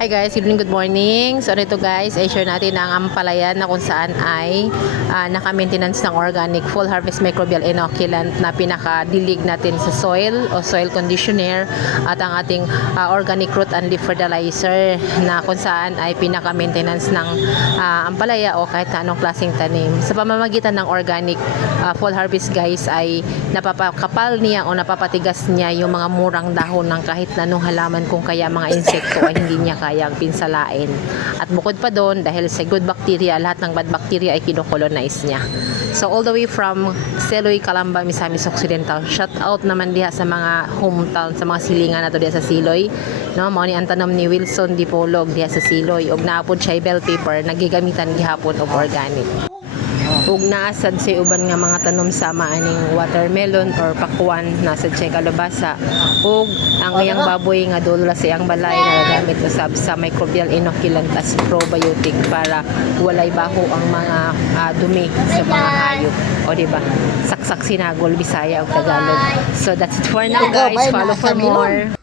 Hi guys, good morning. So ito guys, i-share natin ang ampalayan na kung saan ay naka-maintenance ng organic full harvest microbial inoculant na pinaka-dilig natin sa soil o soil conditioner at ang ating organic root and leaf fertilizer na kung saan ay pinaka-maintenance ng ampalaya o kahit anong klaseng tanim. Sa pamamagitan ng organic full harvest guys ay napapakapal niya o napapatigas niya yung mga murang dahon ng kahit anong halaman kung kaya mga insekto ay hindi niya kayang pinsalain. At bukod pa doon, dahil sa good bacteria, lahat ng bad bacteria ay kinocolonize niya. So all the way from Seloy, Calamba, Misamis Occidental, shout out naman diha sa mga hometown, sa mga silingan nato diha sa Siloy. No, mao ni ang tanom ni Wilson Dipolog diha sa Siloy ug naapod siya bell pepper nagigamitan gihapon og organic. Ug naasad sa uban nga mga tanom sama aning watermelon or pakwan nasa siya kalabasa ug ang iyang baboy nga dula sa iyang balay nagagamit usab sa microbial inoculant as probiotic para walay baho ang mga dumi sa mga hayop o di ba saksak sinagol Bisaya ug Tagalog. So that's it for now guys, follow for more.